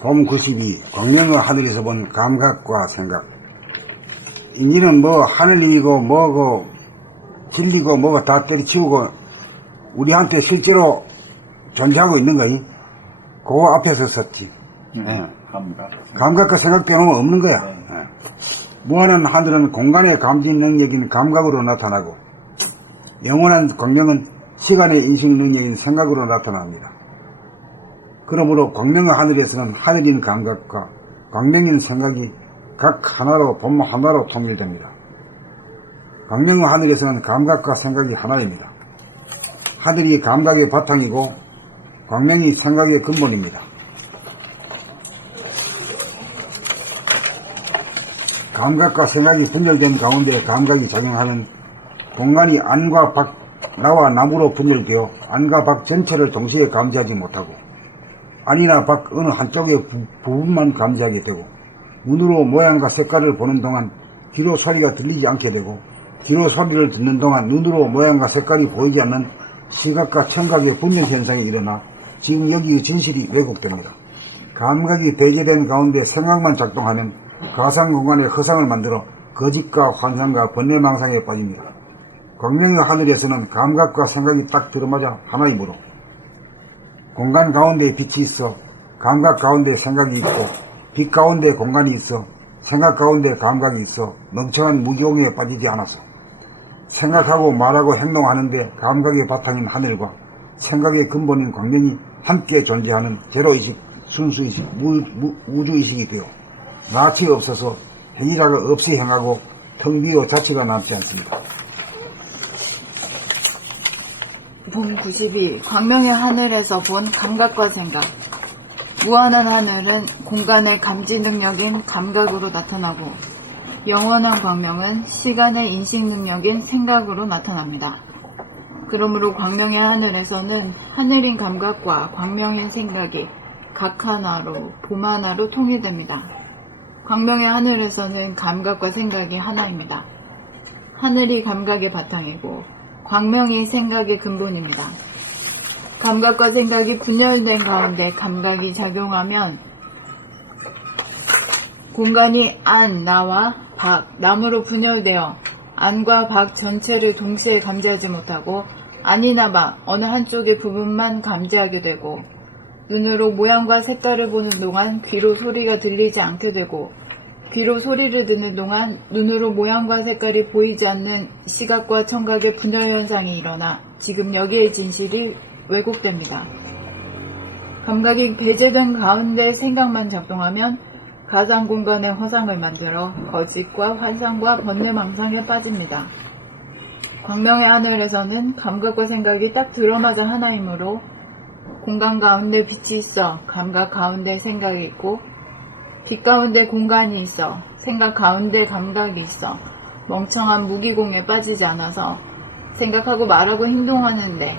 봄 92 광명의 하늘에서 본 감각과 생각. 인지는 뭐 하늘이고 뭐고 진리고 뭐가 다 때려치우고 우리한테 실제로 존재하고 있는 거이. 그 앞에서 섰지. 예. 감각과 생각 때문에 없는 거야. 예. 무한한 하늘은 공간의 감지 능력인 감각으로 나타나고 영원한 광명은 시간의 인식 능력인 생각으로 나타납니다. 그러므로 광명의 하늘에서는 하늘인 감각과 광명인 생각이 각 하나로 봄 하나로 통일됩니다. 광명의 하늘에서는 감각과 생각이 하나입니다. 하늘이 감각의 바탕이고 광명이 생각의 근본입니다. 감각과 생각이 분열된 가운데 감각이 작용하는 공간이 안과 밖, 나와 남으로 분열되어 안과 밖 전체를 동시에 감지하지 못하고 안이나 밖 어느 한쪽의 부분만 감지하게 되고 눈으로 모양과 색깔을 보는 동안 귀로 소리가 들리지 않게 되고 귀로 소리를 듣는 동안 눈으로 모양과 색깔이 보이지 않는 시각과 청각의 분열 현상이 일어나 지금 여기의 진실이 왜곡됩니다. 감각이 배제된 가운데 생각만 작동하면 가상 공간의 허상을 만들어 거짓과 환상과 번뇌망상에 빠집니다. 광명의 하늘에서는 감각과 생각이 딱 들어맞아 하나이므로 공간 가운데 빛이 있어 감각 가운데 생각이 있고 빛 가운데 공간이 있어 생각 가운데 감각이 있어 멍청한 무기용에 빠지지 않아서 생각하고 말하고 행동하는데 감각의 바탕인 하늘과 생각의 근본인 광명이 함께 존재하는 제로의식, 순수의식, 우주의식이 되어 낯이 없어서 행위자가 없이 행하고 텅 비어 자취가 남지 않습니다. 봄 92 광명의 하늘에서 본 감각과 생각. 무한한 하늘은 공간의 감지 능력인 감각으로 나타나고 영원한 광명은 시간의 인식 능력인 생각으로 나타납니다. 그러므로 광명의 하늘에서는 하늘인 감각과 광명인 생각이 각 하나로 봄 하나로 통일됩니다. 광명의 하늘에서는 감각과 생각이 하나입니다. 하늘이 감각의 바탕이고 광명이 생각의 근본입니다. 감각과 생각이 분열된 가운데 감각이 작용하면 공간이 안, 나와 밖, 남으로 분열되어 안과 밖 전체를 동시에 감지하지 못하고 안이나 밖 어느 한쪽의 부분만 감지하게 되고 눈으로 모양과 색깔을 보는 동안 귀로 소리가 들리지 않게 되고 귀로 소리를 듣는 동안 눈으로 모양과 색깔이 보이지 않는 시각과 청각의 분열 현상이 일어나 지금 여기의 진실이 왜곡됩니다. 감각이 배제된 가운데 생각만 작동하면 가상 공간의 허상을 만들어 거짓과 환상과 번뇌망상에 빠집니다. 광명의 하늘에서는 감각과 생각이 딱 들어맞아 하나이므로 공간 가운데 빛이 있어 감각 가운데 생각이 있고 빛 가운데 공간이 있어 생각 가운데 감각이 있어 멍청한 무기공에 빠지지 않아서 생각하고 말하고 행동하는데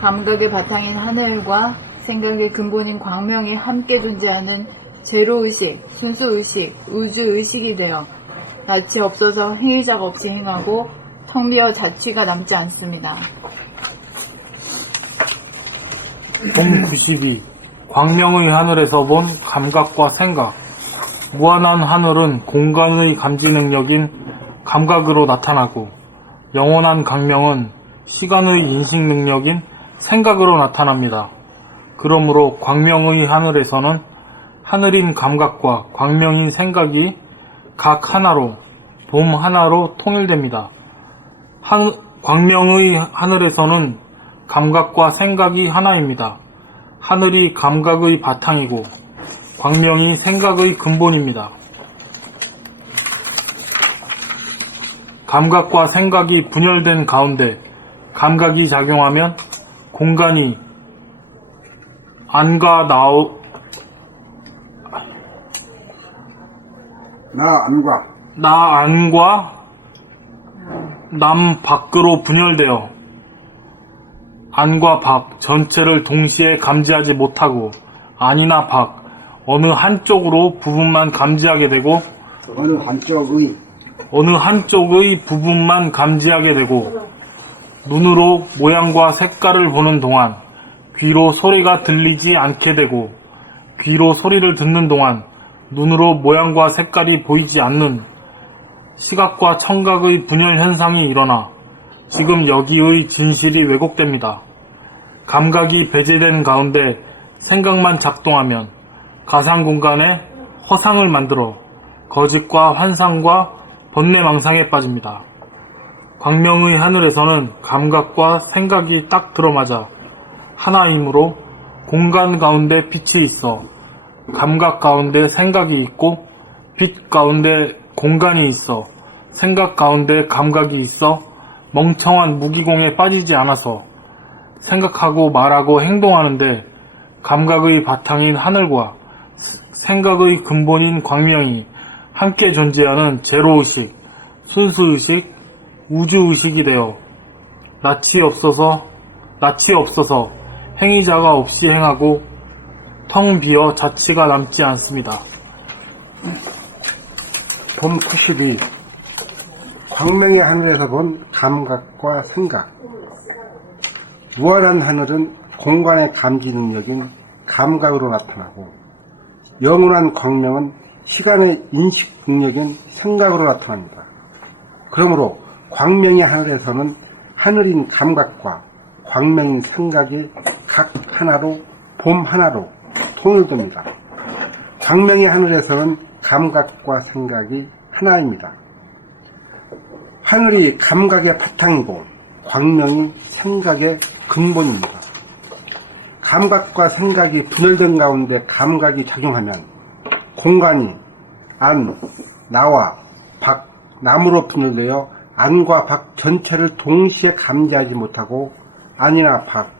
감각의 바탕인 하늘과 생각의 근본인 광명이 함께 존재하는 제로의식, 순수의식, 우주의식이 되어 낯이 없어서 행위자가 없이 행하고 텅 비어 자취가 남지 않습니다. 봄 92 광명의 하늘에서 본 감각과 생각. 무한한 하늘은 공간의 감지 능력인 감각으로 나타나고 영원한 광명은 시간의 인식 능력인 생각으로 나타납니다. 그러므로 광명의 하늘에서는 하늘인 감각과 광명인 생각이 각 하나로 봄 하나로 통일됩니다. 광명의 하늘에서는 감각과 생각이 하나입니다. 하늘이 감각의 바탕이고 광명이 생각의 근본입니다. 감각과 생각이 분열된 가운데 감각이 작용하면 공간이 안과 나 안과 남 밖으로 분열되어 안과 밖 전체를 동시에 감지하지 못하고 안이나 밖 어느 한쪽으로 부분만 감지하게 되고 어느 한쪽의 부분만 감지하게 되고 눈으로 모양과 색깔을 보는 동안 귀로 소리가 들리지 않게 되고 귀로 소리를 듣는 동안 눈으로 모양과 색깔이 보이지 않는 시각과 청각의 분열 현상이 일어나 지금 여기의 진실이 왜곡됩니다. 감각이 배제된 가운데 생각만 작동하면 가상 공간에 허상을 만들어 거짓과 환상과 번뇌망상에 빠집니다. 광명의 하늘에서는 감각과 생각이 딱 들어맞아 하나이므로 공간 가운데 빛이 있어 감각 가운데 생각이 있고 빛 가운데 공간이 있어 생각 가운데 감각이 있어 멍청한 무기공에 빠지지 않아서 생각하고 말하고 행동하는데 감각의 바탕인 하늘과 생각의 근본인 광명이 함께 존재하는 제로의식, 순수의식, 우주의식이 되어 낯이 없어서 행위자가 없이 행하고 텅 비어 자취가 남지 않습니다. 봄 92. 광명의 하늘에서 본 감각과 생각. 무한한 하늘은 공간의 감지 능력인 감각으로 나타나고, 영원한 광명은 시간의 인식 능력인 생각으로 나타납니다. 그러므로 광명의 하늘에서는 하늘인 감각과 광명인 생각이 각 하나로, 봄 하나로 통일됩니다. 광명의 하늘에서는 감각과 생각이 하나입니다. 하늘이 감각의 바탕이고 광명이 생각의 근본입니다. 감각과 생각이 분열된 가운데 감각이 작용하면 공간이 안, 나와 밖, 남으로 분열되어 안과 밖 전체를 동시에 감지하지 못하고 안이나 밖,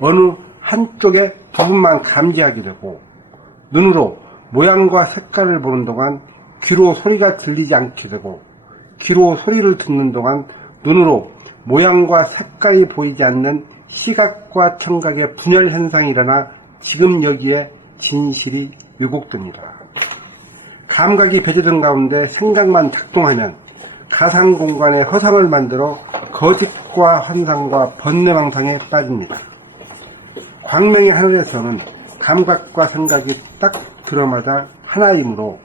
어느 한쪽의 부분만 감지하게 되고, 눈으로 모양과 색깔을 보는 동안 귀로 소리가 들리지 않게 되고, 귀로 소리를 듣는 동안 눈으로 모양과 색깔이 보이지 않는 시각과 청각의 분열 현상이 일어나 지금 여기에 진실이 왜곡됩니다. 감각이 배제된 가운데 생각만 작동하면 가상 공간에 허상을 만들어 거짓과 환상과 번뇌망상에 빠집니다. 광명의 하늘에서는 감각과 생각이 딱 들어맞아 하나이므로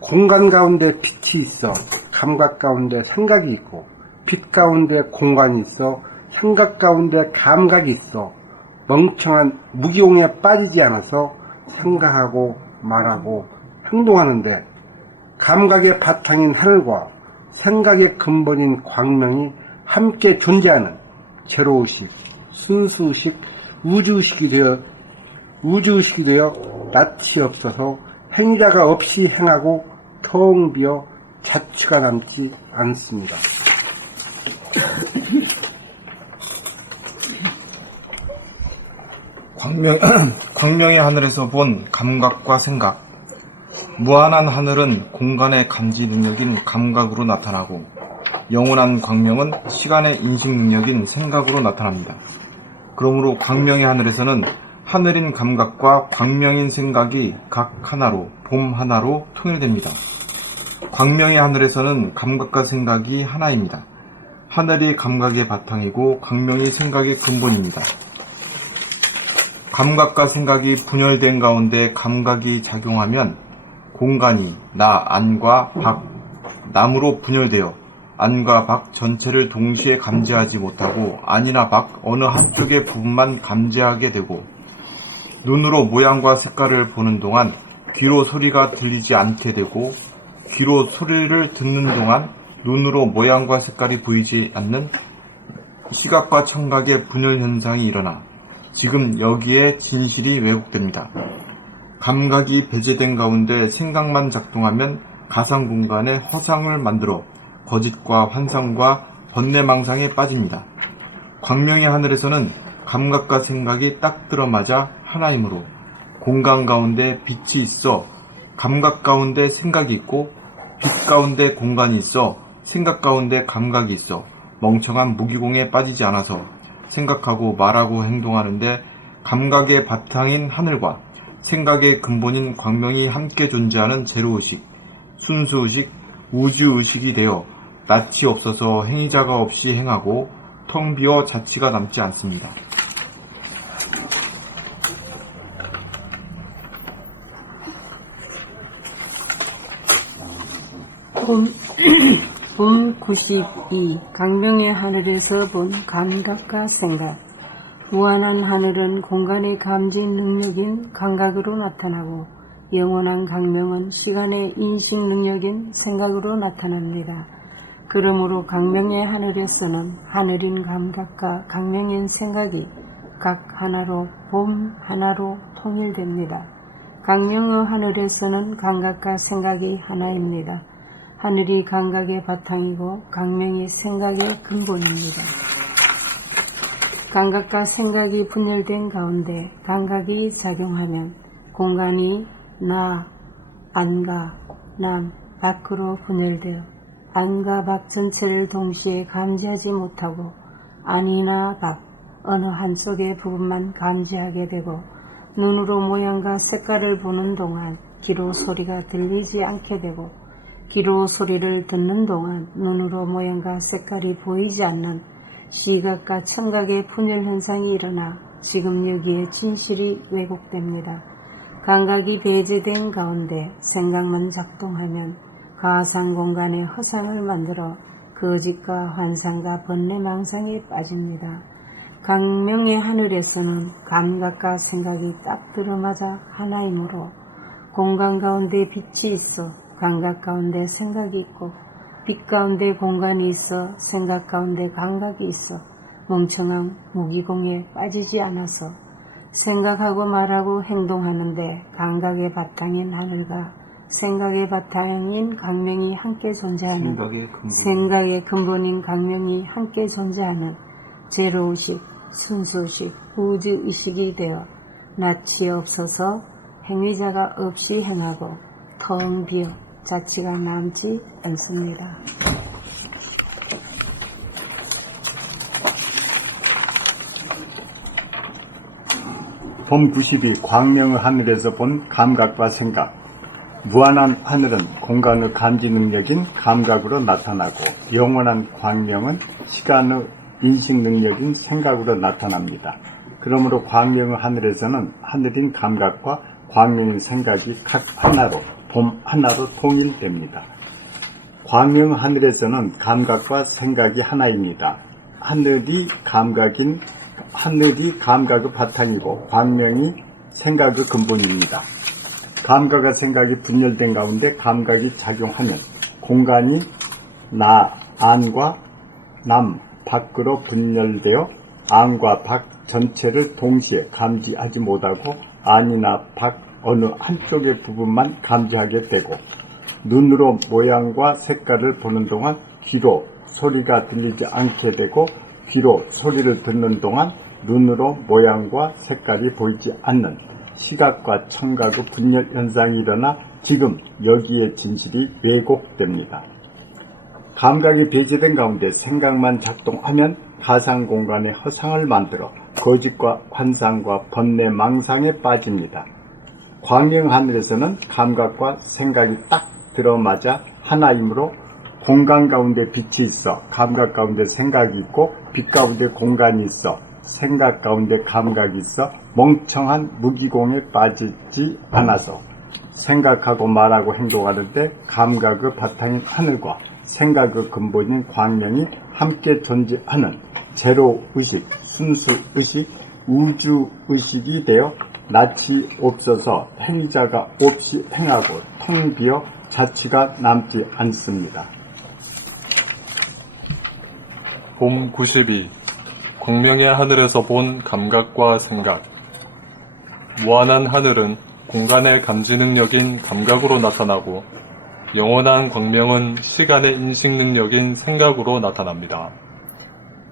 공간 가운데 빛이 있어 감각 가운데 생각이 있고, 빛 가운데 공간이 있어 생각 가운데 감각이 있어 멍청한 무기용에 빠지지 않아서 생각하고 말하고 행동하는데, 감각의 바탕인 하늘과 생각의 근본인 광명이 함께 존재하는 제로의식, 순수의식, 우주의식이 되어 낯이 없어서 행위자가 없이 행하고 텅 비어 자취가 남지 않습니다. 광명의 하늘에서 본 감각과 생각. 무한한 하늘은 공간의 감지 능력인 감각으로 나타나고, 영원한 광명은 시간의 인식 능력인 생각으로 나타납니다. 그러므로 광명의 하늘에서는 하늘인 감각과 광명인 생각이 각 하나로, 봄 하나로 통일됩니다. 광명의 하늘에서는 감각과 생각이 하나입니다. 하늘이 감각의 바탕이고 광명이 생각의 근본입니다. 감각과 생각이 분열된 가운데 감각이 작용하면 공간이 나, 안과 밖, 남으로 분열되어 안과 밖 전체를 동시에 감지하지 못하고 안이나 밖 어느 한쪽의 부분만 감지하게 되고, 눈으로 모양과 색깔을 보는 동안 귀로 소리가 들리지 않게 되고, 귀로 소리를 듣는 동안 눈으로 모양과 색깔이 보이지 않는 시각과 청각의 분열 현상이 일어나 지금 여기에 진실이 왜곡됩니다. 감각이 배제된 가운데 생각만 작동하면 가상 공간에 허상을 만들어 거짓과 환상과 번뇌망상에 빠집니다. 광명의 하늘에서는 감각과 생각이 딱 들어맞아 하나이므로 공간 가운데 빛이 있어 감각 가운데 생각이 있고, 빛 가운데 공간이 있어 생각 가운데 감각이 있어 멍청한 무기공에 빠지지 않아서 생각하고 말하고 행동하는데, 감각의 바탕인 하늘과 생각의 근본인 광명이 함께 존재하는 제로의식, 순수의식, 우주의식이 되어 낯이 없어서 행위자가 없이 행하고 텅 비어 자취가 남지 않습니다. 봄 92. 강명의 하늘에서 본 감각과 생각. 무한한 하늘은 공간의 감지 능력인 감각으로 나타나고 영원한 강명은 시간의 인식 능력인 생각으로 나타납니다. 그러므로 강명의 하늘에서는 하늘인 감각과 강명인 생각이 각 하나로 봄 하나로 통일됩니다. 강명의 하늘에서는 감각과 생각이 하나입니다. 하늘이 감각의 바탕이고 강명이 생각의 근본입니다. 감각과 생각이 분열된 가운데 감각이 작용하면 공간이 나, 안과 남, 밖으로 분열되어 안과 밖 전체를 동시에 감지하지 못하고 안이나 밖 어느 한쪽의 부분만 감지하게 되고 눈으로 모양과 색깔을 보는 동안 귀로 소리가 들리지 않게 되고 귀로 소리를 듣는 동안 눈으로 모양과 색깔이 보이지 않는 시각과 청각의 분열 현상이 일어나 지금 여기에 진실이 왜곡됩니다. 감각이 배제된 가운데 생각만 작동하면 가상 공간의 허상을 만들어 거짓과 환상과 번뇌망상에 빠집니다. 강명의 하늘에서는 감각과 생각이 딱 들어맞아 하나이므로 공간 가운데 빛이 있어 감각 가운데 생각이 있고 빛 가운데 공간이 있어 생각 가운데 감각이 있어 멍청한 무기공에 빠지지 않아서 생각하고 말하고 행동하는데 감각의 바탕인 하늘과 생각의 바탕인 강명이 함께 존재하는 생각의 근본인 강명이 함께 존재하는 제로의식, 순수의식, 우주의식이 되어 낯이 없어서 행위자가 없이 행하고 텅 비어 자취가 남지 않습니다. 봄 92. 광명의 하늘에서 본 감각과 생각. 무한한 하늘은 공간의 감지 능력인 감각으로 나타나고 영원한 광명은 시간의 인식 능력인 생각으로 나타납니다. 그러므로 광명의 하늘에서는 하늘인 감각과 광명인 생각이 각 하나로 봄 하나로 통일됩니다. 광명의 하늘에서는 감각과 생각이 하나입니다. 하늘이 감각의 바탕이고 광명이 생각의 근본입니다. 감각과 생각이 분열된 가운데 감각이 작용하면 공간이 나, 안과 남, 밖으로 분열되어 안과 밖 전체를 동시에 감지하지 못하고 안이나 밖 어느 한쪽의 부분만 감지하게 되고 눈으로 모양과 색깔을 보는 동안 귀로 소리가 들리지 않게 되고 귀로 소리를 듣는 동안 눈으로 모양과 색깔이 보이지 않는 시각과 청각의 분열 현상이 일어나 지금 여기에 진실이 왜곡됩니다. 감각이 배제된 가운데 생각만 작동하면 가상 공간의 허상을 만들어 거짓과 환상과 번뇌 망상에 빠집니다. 광명 하늘에서는 감각과 생각이 딱 들어맞아 하나이므로 공간 가운데 빛이 있어 감각 가운데 생각이 있고 빛 가운데 공간이 있어 생각 가운데 감각이 있어 멍청한 무기공에 빠지지 않아서 생각하고 말하고 행동하는데 감각의 바탕인 하늘과 생각의 근본인 광명이 함께 존재하는 제로의식, 순수의식, 우주의식이 되어 낯이 없어서 행위자가 없이 행하고 텅 비어 자취가 남지 않습니다. 봄 92. 광명의 하늘에서 본 감각과 생각. 무한한 하늘은 공간의 감지 능력인 감각으로 나타나고 영원한 광명은 시간의 인식 능력인 생각으로 나타납니다.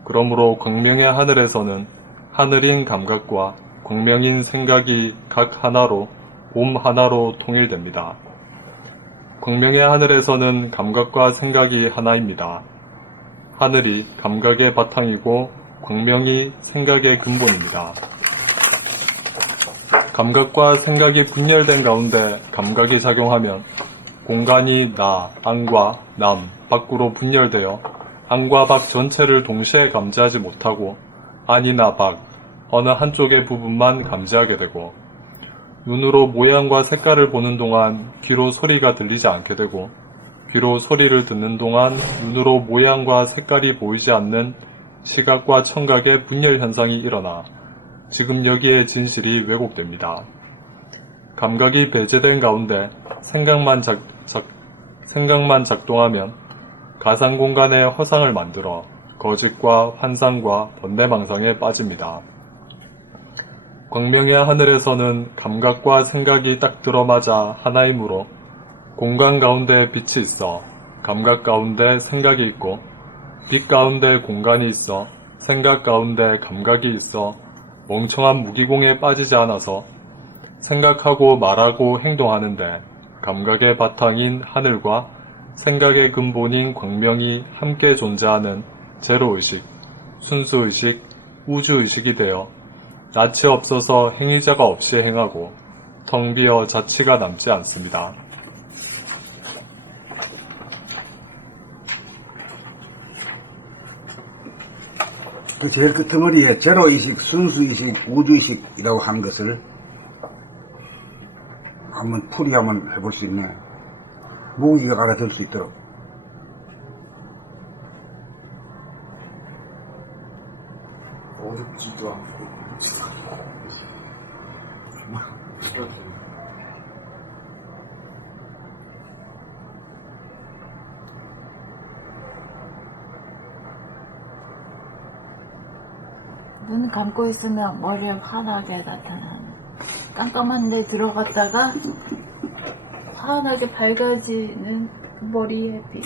그러므로 광명의 하늘에서는 하늘인 감각과 광명인 생각이 각 하나로 봄 하나로 통일됩니다. 광명의 하늘에서는 감각과 생각이 하나입니다. 하늘이 감각의 바탕이고 광명이 생각의 근본입니다. 감각과 생각이 분열된 가운데 감각이 작용하면 공간이 나, 안과 남, 밖으로 분열되어 안과 밖 전체를 동시에 감지하지 못하고 안이나 밖, 어느 한쪽의 부분만 감지하게 되고 눈으로 모양과 색깔을 보는 동안 귀로 소리가 들리지 않게 되고 귀로 소리를 듣는 동안 눈으로 모양과 색깔이 보이지 않는 시각과 청각의 분열 현상이 일어나 지금 여기의 진실이 왜곡됩니다. 감각이 배제된 가운데 생각만 작동하면 가상 공간의 허상을 만들어 거짓과 환상과 번뇌망상에 빠집니다. 광명의 하늘에서는 감각과 생각이 딱 들어맞아 하나이므로 공간 가운데 빛이 있어 감각 가운데 생각이 있고 빛 가운데 공간이 있어 생각 가운데 감각이 있어 멍청한 무기공에 빠지지 않아서 생각하고 말하고 행동하는데 감각의 바탕인 하늘과 생각의 근본인 광명이 함께 존재하는 제로의식, 순수의식, 우주의식이 되어 낯이 없어서 행위자가 없이 행하고 텅 비어 자취가 남지 않습니다. 그 제일 끝머리에 제로의식, 순수의식, 우주의식이라고 하는 것을 한번 풀이 한번 해볼 수 있네. 무기가 알아들 수 있도록. 어렵지도 않고. 눈 감고 있으면 머리에 환하게 나타나는, 깜깜한 데 들어갔다가 환하게 밝아지는 머리의 빛.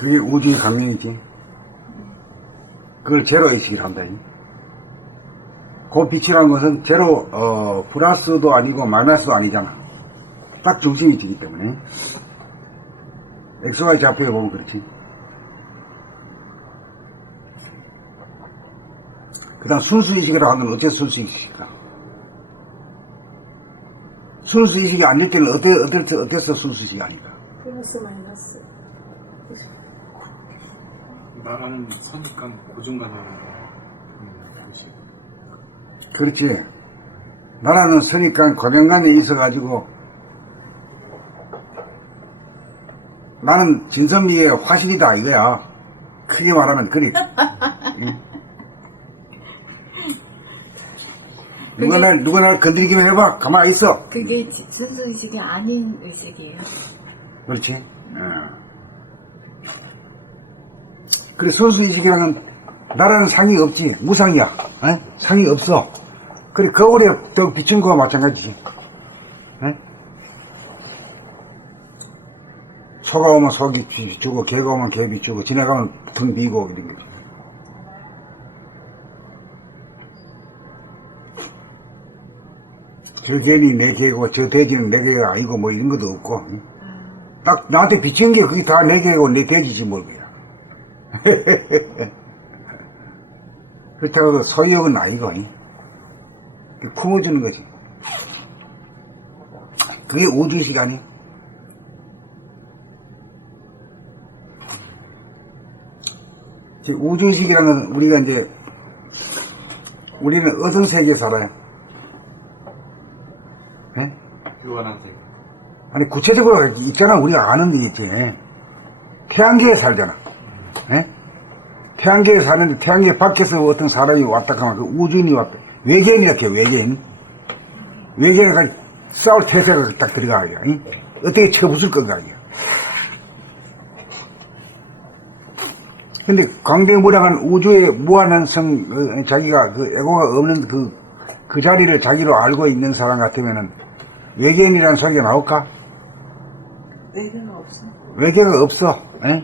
그게 우주의 강명이지. 그걸 제로의식이라 한다. 그 빛이라는 것은 제로, 플러스도 아니고 마이너스도 아니잖아. 딱 중심이 지기 때문에. XY 좌표에 보면 그렇지. 그 다음 순수의식이라고 하면 어째 순수의식일까? 순수의식이 아닐 때는 어땠어 순수의식이 아닐까? 플러스 마이너스. 나라는 선입관, 고정관념. 그렇지. 나라는 선입관, 고정관에 있어가지고 나는 진선미의 화신이다 이거야. 크게 말하면 그리. 누가 날 건드리기만 해봐. 가만히 있어. 그게 순수의식이 아닌 의식이에요. 그렇지. 그래, 순수의식이랑은 나라는 상이 없지. 무상이야. 에? 상이 없어. 그래, 거울에 더 비춘 거와 마찬가지지. 에? 소가 오면 속이 비추고, 개가 오면 개 비추고, 지나가면 등 비고, 이런 거지. 저 개는 내 개고, 저 돼지는 내 개가 아니고, 뭐 이런 것도 없고. 딱 나한테 비친 게 그게 다 내 개고, 내 돼지지, 뭘 그야. 그렇다고 소유욕은 아니고, 품어주는 거지. 그게 우주의식 아니? 우주의식이라는 건 우리가 이제, 우리는 어떤 세계에 살아요? 예? 유한한 세계. 아니, 구체적으로 있잖아. 우리가 아는 게 있지. 태양계에 살잖아. 예? 태양계에 사는데 태양계 밖에서 어떤 사람이 왔다 하면 그 우주인이 왔다. 외계인이라 해요, 외계인. 외계인과 싸울 태세가 딱 들어가야 돼. 어떻게 쳐부술 건가, 이게. 근데 광대무량한 우주의 무한한 자기가 그 에고가 없는 그 자리를 자기로 알고 있는 사람 같으면은 외계인이라는 소리가 나올까? 외계가 없어. 외계가 없어. 에?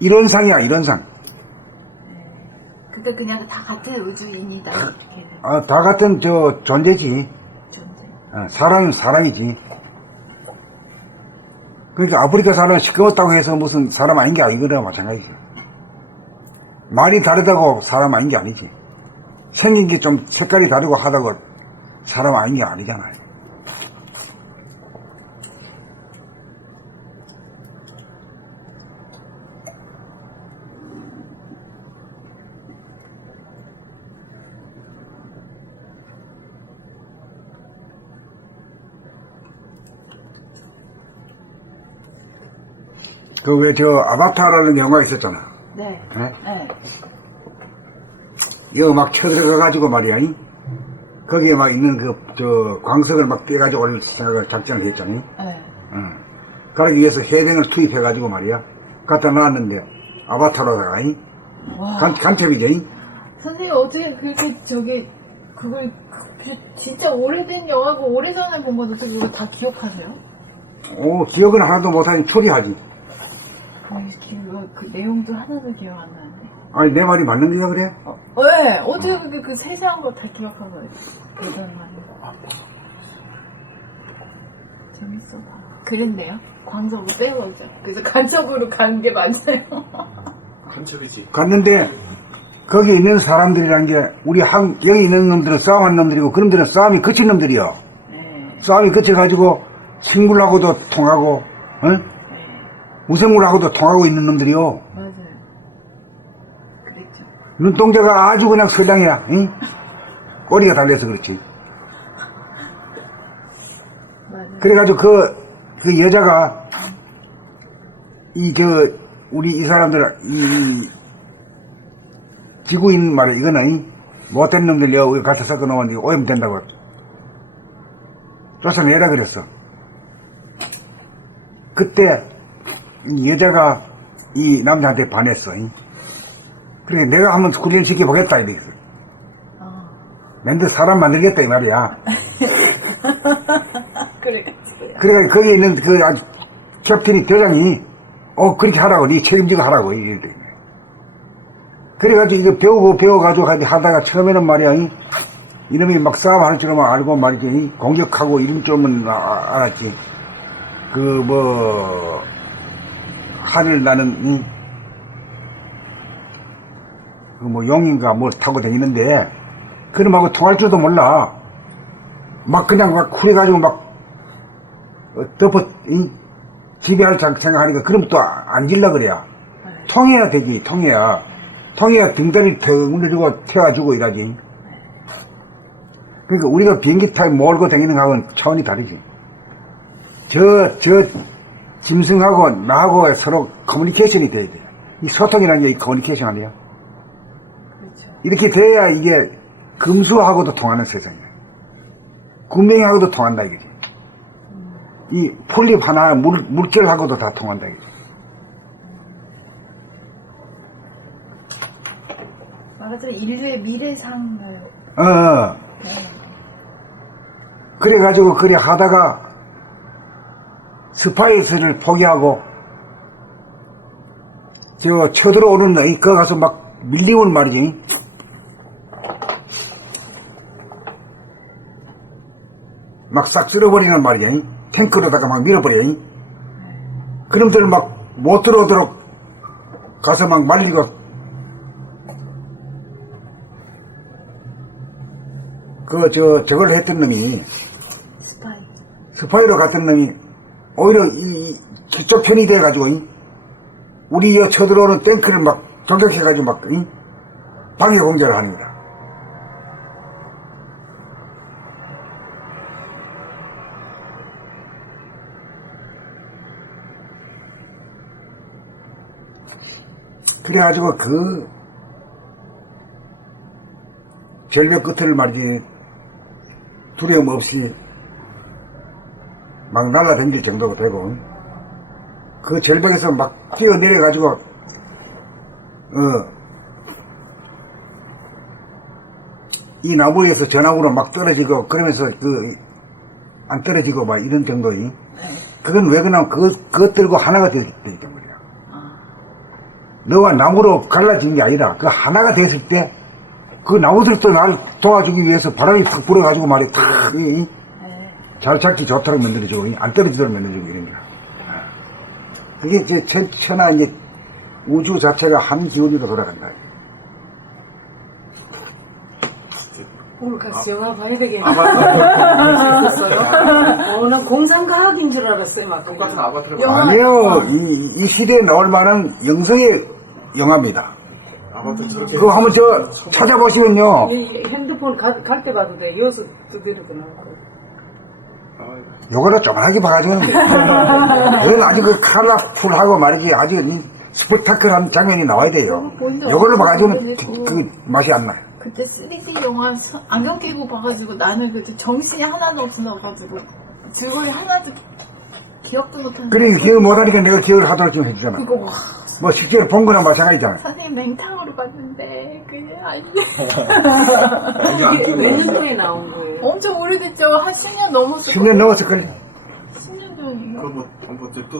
이론상이야, 이론상. 근데 그냥 다 같은 우주인이다, 이렇게. 다 같은 존재지. 존재. 사람은 사람이지. 그러니까 아프리카 사람 시끄럽다고 해서 무슨 사람 아닌 게 아니거나 마찬가지지. 말이 다르다고 사람 아닌 게 아니지. 생긴 게 좀 색깔이 다르고 하다고 사람 아닌 게 아니잖아요. 그 왜 저 아바타라는 영화 있었잖아. 네. 네? 네. 이거 막 쳐들어가가지고 말이야. 이? 거기에 막 있는 광석을 막 떼가지고 올 생각을 작전을 했잖아요. 네. 그러기 위해서 해병을 투입해가지고 말이야. 갖다 놨는데, 아바타로다가, 이? 와. 간첩이죠. 이? 선생님 어떻게 그렇게 그걸 진짜 오래된 영화고 오래전에 본 건데 어떻게 그거 다 기억하세요? 기억은 하나도 못하니 초리하지. 그 내용도 하나도 기억 안 나는데. 아니, 내 말이 맞는 거야, 그래? 네. 어떻게 그렇게 그 세세한 거 다 기억하고 대단하네. 재밌어. 그랬네요. 광석으로 빼고죠. 그래서 간첩으로 간 게 맞아요. 간첩이지. 갔는데, 거기 있는 사람들이란 게, 여기 있는 놈들은 싸움한 놈들이고, 그 놈들은 싸움이 그친 놈들이요. 네. 싸움이 그쳐가지고, 식물하고도 통하고, 무생물하고도 통하고 있는 놈들이요. 맞아요. 그랬죠. 눈동자가 아주 그냥 설량이야. 응? 꼬리가 달려서 그렇지. 맞아요. 그래가지고 그 여자가 우리 이 사람들 지구인 말이야. 이거는 못된 놈들 여기 가서 섞어 놓으면 오염 된다고 쫓아내라 그랬어. 그때 이 여자가 이 남자한테 반했어. 그래 내가 한번 훈련시켜 보겠다 이랬어. 맨들 사람 만들겠다 이 말이야. 그래가지고 거기 있는 아주 캡틴이 대장이 그렇게 하라고 네 책임지고 하라고 이래. 그래가지고 이거 배워가지고 하다가 처음에는 말이야 이놈이 막 싸움할 줄만 알고 말이지 공격하고 이런 줄은 알았지. 하늘 나는 용인가 뭘 타고 다니는데 그놈하고 통할 줄도 몰라. 막 그냥 막 쿨해가지고 막 지배할 생각하니까 그럼 또 앉을라 그래야. 통해야 되지. 통해야 등다리 턱 태워주고 이러지. 그러니까 우리가 비행기 타고 몰고 다니는 거하고는 차원이 다르지. 짐승하고 나하고 서로 커뮤니케이션이 돼야 돼. 이 소통이라는 게 이 커뮤니케이션 아니야? 그렇죠. 이렇게 돼야 이게 금수하고도 통하는 세상이야. 군명하고도 통한다 이거지. 이 폴립 하나 물결하고도 다 통한다 이거지. 맞아, 인류의 미래상가요. 그래가지고 그래 하다가 스파이스를 포기하고 쳐들어오는 거 가서 막 밀리오는 말이지. 막 싹 쓸어버리는 말이야. 탱크로다가 막 밀어버려. 그놈들 막 못 들어오도록 가서 막 말리고. 저걸 했던 놈이 스파이로 갔던 놈이 오히려 저쪽 편이 돼가지고 우리 쳐들어오는 탱크를 막 공격해가지고 막 방해 공격을 하는 거다. 그래가지고 절벽 끝을 말이지 두려움 없이 막 날아다닐 정도가 되고 그 절벽에서 막 뛰어내려가지고 이 나무에서 저 나무로 막 떨어지고 그러면서 안 떨어지고 막 이런 정도이 그건 왜 그러냐면 그것 들고 하나가 되기 때문이야. 너와 나무로 갈라진 게 아니라 그 하나가 됐을 때 그 나무들도 날 도와주기 위해서 바람이 탁 불어가지고 말이야 잘 잡기 좋도록 만들어주고 안 떨어지도록 만들어주고 이런 거야. 그게 이제 천하 이제 우주 자체가 한 기운으로 돌아간다. 오늘 같이 영화 봐야 되겠네. 나 공상과학인 줄 알았어요. 막. 똑같은 아바타를 아니요. 이 시대에 나올 만한 영성의 영화입니다. 그거 한번 찾아보시면요. 핸드폰 갈 때 봐도 돼. 여기서 두드려도 나오고. 요거를 조만하게 봐가지고 이건 아주 그 컬러풀하고 말이지 아주 이 스펙타클한 장면이 나와야 돼요. 요걸로 봐가지고는 그 맛이 안 나요. 그때 3D 영화 안경 끼고 봐가지고 나는 그때 정신이 하나도 없어가지고 줄거리 하나도 기억도 못하는. 그래 기억을 못하니까 내가 기억을 하도록 좀 해주잖아. 그거 와 뭐 실제로 본 거나 마찬가지잖아. 선생님 맹탕으로 봤는데 그게 아닌데. 이게 몇 년도에 나온 거예요? 엄청 오래됐죠. 한 10년 넘었을 10년 넘었을걸. 10년 전인가? 그럼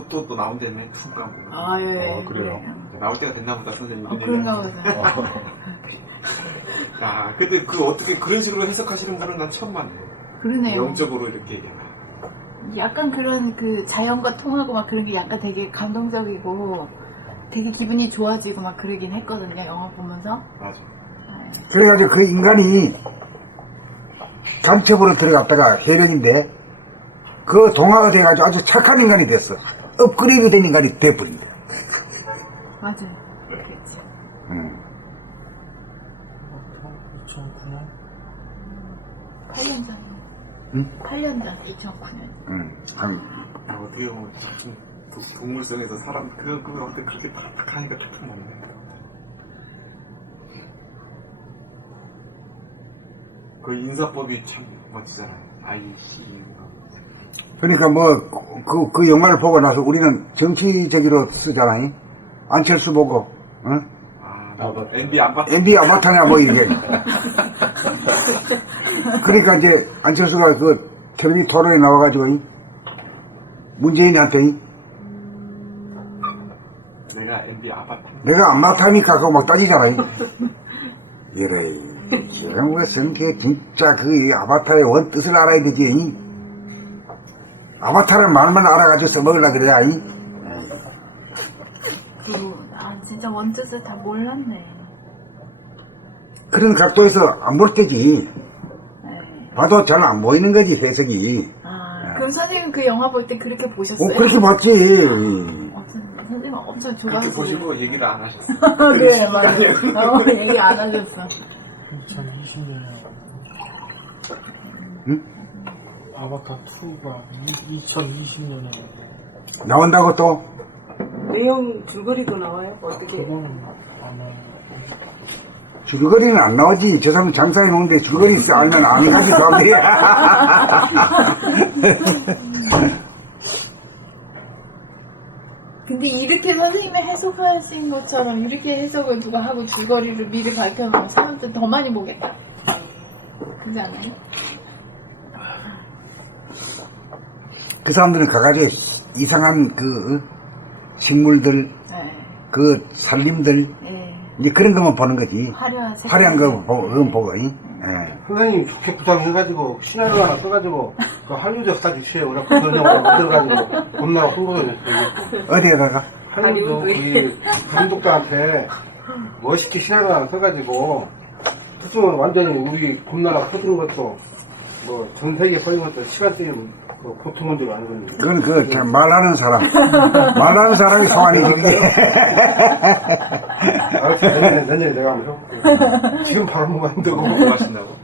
또 나온다며 투가. 아 예. 그래요? 나올 때가 됐나 보다 선생님. 그런가 보다. 야, 근데 그 어떻게 그런 식으로 해석하시는 분은 난 처음 봤네. 그러네요. 영적으로 이렇게. 약간 그런 그 자연과 통하고 막 그런 게 약간 되게 감동적이고 되게 기분이 좋아지고 막 그러긴 했거든요. 영화 보면서. 맞아. 그래가지고 그 인간이 간첩으로 들어갔다가 해령인데 그 동화가 돼가지고 아주 착한 인간이 됐어. 업그레이드 된 인간이 돼버린 거야. 맞아요. 그렇지. 8년 전. 응? 8년 전, 2009년. 어떻게 보면 좀 동물성에서 사람 그거 어떻게 그렇게 딱 하니까 딱 맞네. 그 인사법이 참 멋지잖아요. IC. 그러니까 뭐 그 영화를 보고 나서 우리는 정치적으로 쓰잖아요. 안철수 보고 MB 안 봤. MB 아바타냐 뭐 이게. 그러니까 이제 안철수가 그 텔레비 토론에 나와가지고 문재인한테 내가 MB 아바타. 내가 아바타니까 그거 막 따지잖아요. 이래 지금 무슨 게 진짜 그 아바타의 원 뜻을 알아야 되지. 아바타를 말만 알아가지고 써먹으려고 그래야. 아, 진짜 원뜻을 다 몰랐네. 그런 각도에서 안 볼 때지. 네. 봐도 잘 안 보이는 거지, 해석이. 아, 그럼 선생님 그 영화 볼 때 그렇게 보셨어요? 그렇게 봤지. 선생님 엄청 그렇게 좋아하시고. 보시고 얘기를 안 하셨어. 그래, 맞아. 얘기 안 하셨어. 2020년에 응? 아바타 2가 2020년에 나온다고 또? 내용 줄거리도 나와요? 어떻게? 그거는 아마 줄거리는 안 나오지. 저 사람 장사해 놓는데 줄거리 알면 안 가지, 사람들이. 근데 이렇게 선생님이 해석하신 것처럼 이렇게 해석을 누가 하고 줄거리를 미리 밝혀놓으면 사람들 더 많이 보겠다. 그렇지 않아요? 그 사람들은 가가지고 이상한 그 식물들, 네. 그 살림들, 네. 이제 그런 것만 보는 거지. 화려한 거 보고, 예. 선생님이 좋게 부담해가지고 시나리오 하나 써가지고 그 할리우드 스타일 취해 오라 그 전형으로 만들어가지고 겁나 홍보를 했어요. 어디에다가? 할리우드 우리 감독들한테 멋있게 시나리오 하나 써가지고 특성은 완전히 우리 겁나라 퍼지는 것도 뭐 전 세계에 퍼지는 것도 시간적인 그 보통 문제가 아니거든요. 그건 그 말하는 사람. 말하는 사람이 소환이 되지. 알았어, 내년에 내가 한번 해볼게. 지금 바로 뭐 만들고. 뭐 하신다고?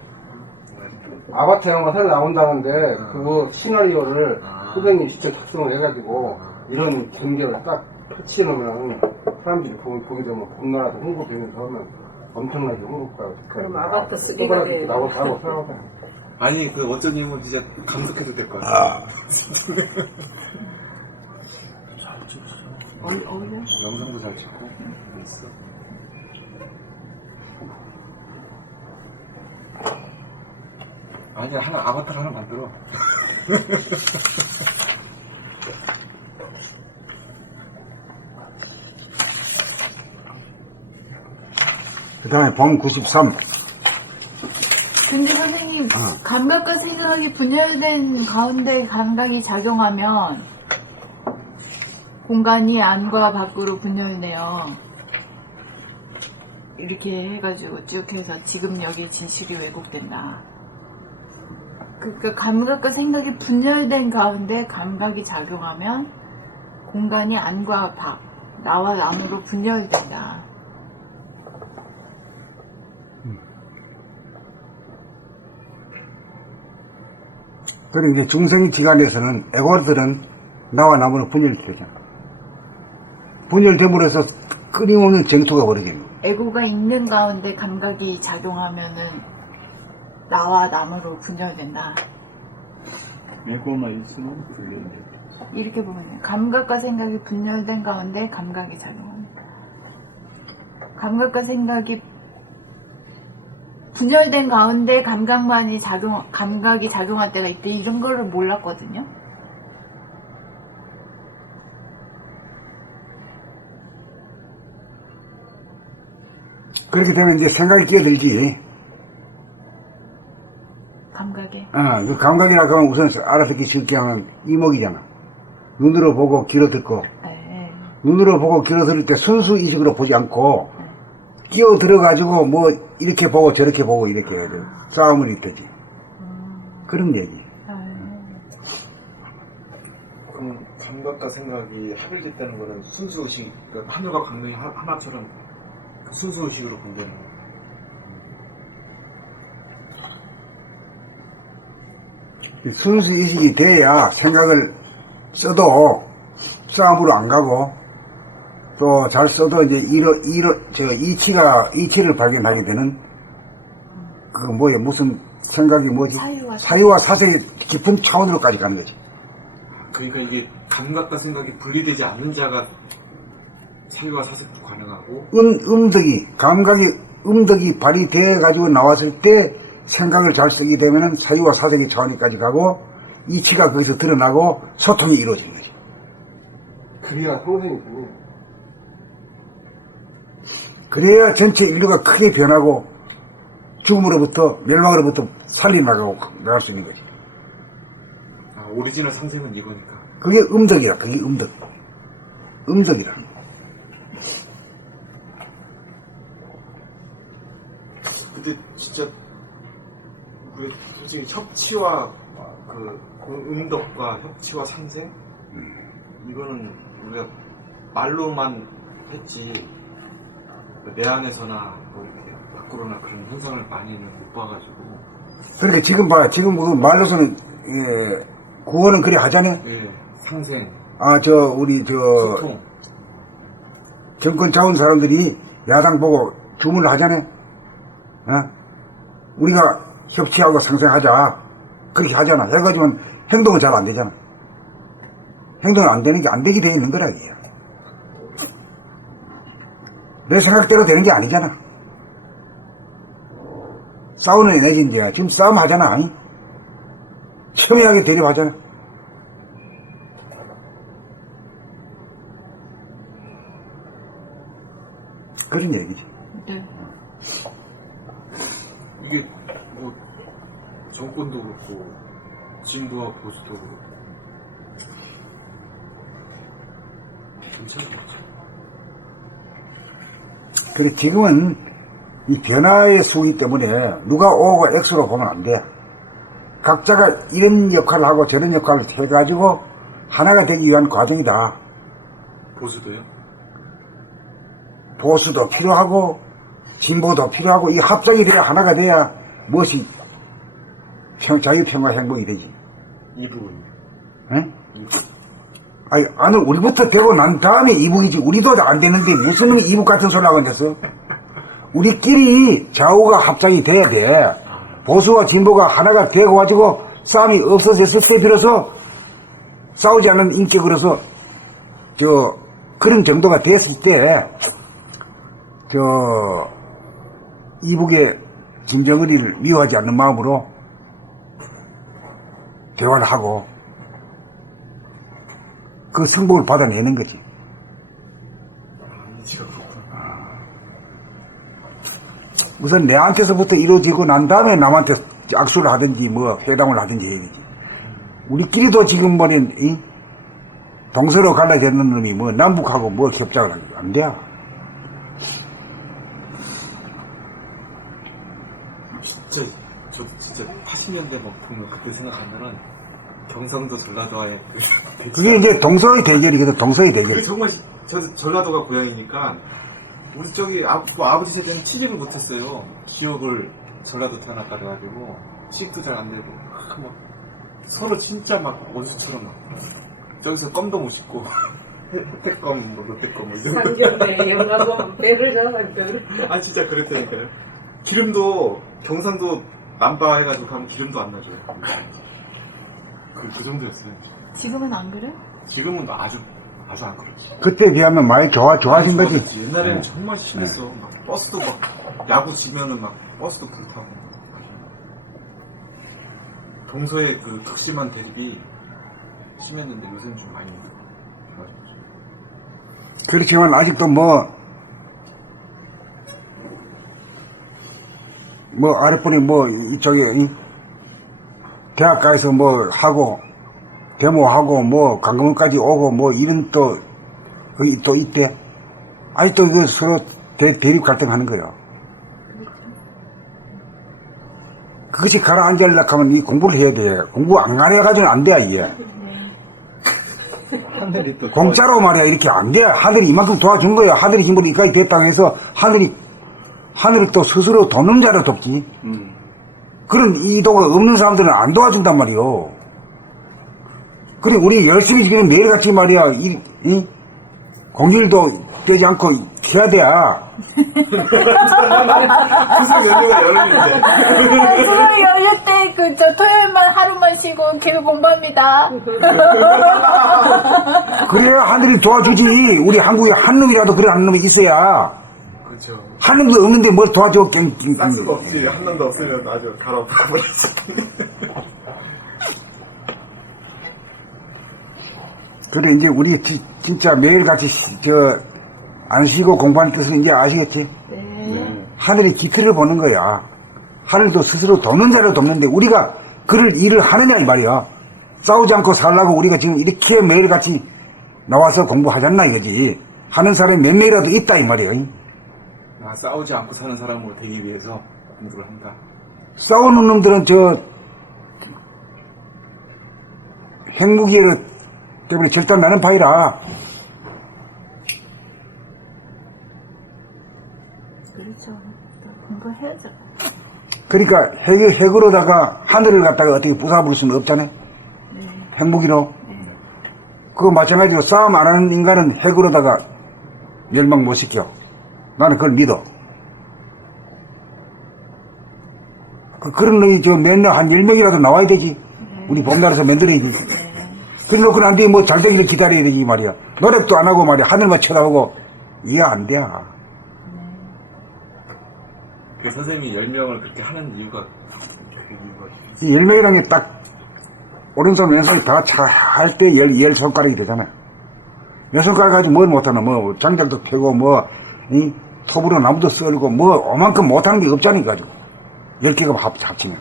아바타 영화 새로 나온다는데 그거 시나리오를 선생님이 직접 작성을 해가지고 이런 전개를 딱 펼치놓으면 사람들이 보게 되면 겁나라서 홍보되면서 하면 엄청나게 홍보가 그럼 아바타 쓰기가 돼요. 나고 살아가. 아니 그 어쩌님은 진짜 감독해도 될 것 같아. 영상도 잘 찍고 있어. 아니 하나 아바타를 하나 만들어. 그 다음에 봉 93. 근데 선생님, 감각과 생각이 분열된 가운데 감각이 작용하면 공간이 안과 밖으로 분열돼요. 이렇게 해가지고 쭉 해서 지금 여기 진실이 왜곡된다. 그러니까 감각과 생각이 분열된 가운데 감각이 작용하면 공간이 안과 밖, 나와 남으로 분열된다. 그리고 이제 중생이 기간에서는 애고들은 나와 나무는 분열되잖아. 분열됨으로 해서 끊임없는 정토가 벌어지는 거야. 에고가 있는 가운데 감각이 작용하면은 나와 나무로 분열된다. 에고만 있으면 그게 이제 이렇게 보면 돼요. 감각과 생각이 분열된 가운데 감각이 작용합니다. 감각과 생각이 분열된 가운데 감각이 작용할 때가 있대. 이런 거를 몰랐거든요. 그렇게 되면 이제 생각이 끼어들지. 감각에. 그 감각이라고 하면 우선 알아듣기 쉽게 하면 이목이잖아. 눈으로 보고 귀로 듣고. 네. 눈으로 보고 귀로 들을 때 순수 이식으로 보지 않고 끼어 들어가지고 뭐 이렇게 보고 저렇게 보고 이렇게 해야 돼. 싸움을 일으키지. 그런 얘기. 그럼 감각과 생각이 합일됐다는 거는 순수의식, 그러니까 하늘과 광명이 하나처럼 순수의식으로 본다는 거예요. 순수 이식이 돼야 생각을 써도 싸움으로 안 가고 또 잘 써도 이제 이치를 발견하게 되는 그 뭐예요? 무슨 생각이 뭐지? 사유와 사색의 깊은 차원으로까지 가는 거지. 그러니까 이게 감각과 생각이 분리되지 않는 자가 사유와 사색도 가능하고 음덕이 발휘되어 가지고 나왔을 때 생각을 잘 쓰게 되면은 사유와 사색의 차원까지 가고 이치가 거기서 드러나고 소통이 이루어지는 거지. 그래야 상생이 되네요. 그래야 전체 인류가 크게 변하고 죽음으로부터 멸망으로부터 살려나가고 나갈 수 있는 거지. 오리지널 상생은 이거니까. 그게 음덕이라. 그게 음덕이라. 근데 진짜 우리 솔직히 협치와 그 음덕과 협치와 상생 이거는 우리가 말로만 했지 내 안에서나 뭐 이렇게 밖으로나 그런 현상을 많이는 못 봐가지고. 그러니까 지금 봐. 지금 그 말로서는 구원은 그래 하잖아요. 예, 상생. 우리 소통. 정권 잡은 사람들이 야당 보고 주문을 하잖아요. 우리가 협치하고 상생하자. 그렇게 하잖아. 해가지고는 행동은 잘 안 되잖아. 행동은 안 되는 게 안 되게 돼 있는 거라, 이게. 내 생각대로 되는 게 아니잖아. 싸우는 에너지인데, 지금 싸움 하잖아. 첨예하게 대립하잖아. 그런 얘기지. 네. 이게 뭐 정권도 그렇고 진보와 보수도 그렇고 괜찮겠죠. 그래, 지금은 이 변화의 수기 때문에 누가 O고 X로 보면 안 돼. 각자가 이런 역할을 하고 저런 역할을 해가지고 하나가 되기 위한 과정이다. 보수도요? 보수도 필요하고 진보도 필요하고 이 합작이 돼야 하나가 돼야 무엇이 자유평화 행복이 되지. 이 부분이요. 응? 아니, 우리부터 되고 난 다음에 이북이지. 우리도 안 되는데 무슨 이북 같은 소리 하고 앉았어? 우리끼리 좌우가 합작이 돼야 돼. 보수와 진보가 하나가 되고 가지고 싸움이 없어졌을 때 비로소 싸우지 않는 인격으로서 그런 정도가 됐을 때 이북의 김정은이를 미워하지 않는 마음으로 대화를 하고 그 성공을 받아내는 거지. 우선 내한테서부터 이루어지고 난 다음에 남한테 악수를 하든지 뭐 회담을 하든지 해야지. 우리끼리도 지금 동서로 갈라지는 놈이 뭐 남북하고 뭐 협작을 하는 거 안 돼. 진짜 80년대 막 보면 그때 생각하면은 경상도 전라도와의 그게 이제 동서의 대결이거든. 동서의 대결. 정말 저도 전라도가 고향이니까 우리 저기 아버지 세대는 취직을 못했어요. 기업을 전라도 태어났다 그래가지고 취직도 잘 안 되고 막 서로 진짜 막 원수처럼 막 저기서 껌도 못 씹고 혜택껌, 뭐 롯데껌 뭐 이런 거. 상견례 영화 보면 뼈를 잡아 뼈를. 아 진짜 그랬다니까요. 기름도 경상도 남바 해가지고 가면 기름도 안 나줘요. 그 정도였어요. 지금은 안 그래? 지금은 아주 안 그렇지. 그때에 비하면 많이 좋아진 거지. 좋아졌지. 옛날에는 정말 심했어. 막 버스도 막 야구 지면은 막 버스도 불타고. 동서의 그 극심한 대립이 심했는데 요새는 좀 많이 좋아졌죠. 그렇지만 아직도 뭐 아랫분이 뭐 이쪽에 대학가에서 뭐 하고 데모하고 뭐 강금까지 오고 뭐 이런 또 거기 또 있대. 아직도 그 서로 대립 갈등하는 거예요. 그것이 가라앉으려고 하면 이 공부를 해야 돼. 공부 안 가려가지고는 안 돼, 이게. 하늘이 또 공짜로 말이야, 이렇게 안 돼. 하늘이 이만큼 도와준 거야. 하늘이 힘으로 이까지 됐다고 해서 하늘을 또 스스로 돕는 자를 돕지. 그런 이동을 없는 사람들은 안 도와준단 말이요. 그래, 우리 열심히 지금 매일같이 말이야, 공휴일도 떼지 않고 해야 돼. 수능 연료가 여름인데. 수능 열릴 때 저 토요일만 하루만 쉬고 계속 공부합니다. 그래야 하늘이 도와주지. 우리 한국에 한 놈이라도 그런 한 놈이 있어야. 그렇죠. 한 놈도 없는데 뭘 도와줘. 쌀 수가 없지. 한 놈도 없으면 아주 갈아버렸어. 그래, 이제 우리 진짜 매일같이 안 쉬고 공부하는 뜻은 이제 아시겠지? 네. 하늘의 기틀을 보는 거야. 하늘도 스스로 돕는 자를 돕는데 우리가 그를 일을 하느냐 이 말이야. 싸우지 않고 살라고 우리가 지금 이렇게 매일같이 나와서 공부하잖나 이거지. 하는 사람이 몇 명이라도 있다 이 말이야. 아, 싸우지 않고 사는 사람으로 되기 위해서 공부를 한다. 싸우는 놈들은 핵무기 때문에 절단 나는 파이라. 그렇죠. 공부해야죠. 그러니까 핵으로다가 하늘을 갖다가 어떻게 부숴버릴 수는 없잖아요. 핵무기로. 그거 마찬가지로 싸움 안 하는 인간은 핵으로다가 멸망 못 시켜. 나는 그걸 믿어. 그런 놈이 맨날 한 10명이라도 나와야 되지. 우리 봄날에서 만들어야지. 그래 놓고는 안 돼. 뭐 잘 되기를 기다려야 되지 말이야. 노력도 안 하고 말이야. 하늘만 쳐다보고 이해 안 돼. 그 선생님이 10명을 그렇게 하는 이유가 이 10명이라는 게 딱 오른손 왼손이 다 할 때 10손가락이 되잖아요. 몇 손가락 가지고 뭘 못하나. 뭐 장작도 패고 톱으로 나무도 썰고 뭐 오만큼 못하는 게 없잖아. 가지고 10개가 합치면.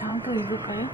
다음 거 읽을까요?